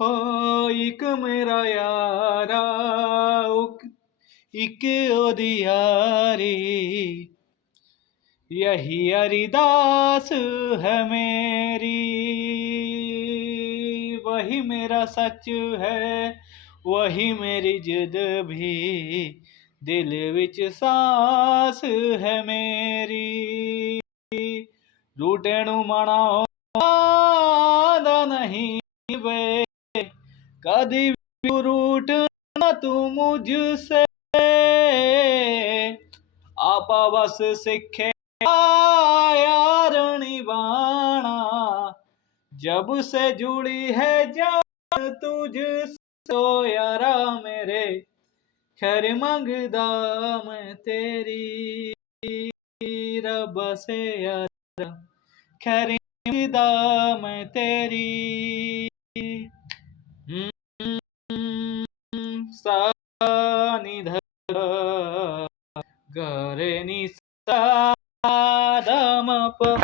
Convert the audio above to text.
हो एक मेरा यारा एक ओदी यारी, यही अरदास है मेरी। वही मेरा सच है, वही मेरी जिद भी, दिल विच सांस है मेरी। रूटे नू मनाओ नहीं वे, कदी भी रूठ ना तू मुझसे। आपा बस सीखे यार निभाना, जब से जुड़ी है जान तुझसे। तो यारा मेरे खैर मंगदा मैं तेरी, रब से यारा खैर मंगदा मैं तेरी। सा नि ध ग रे नि सा ध म प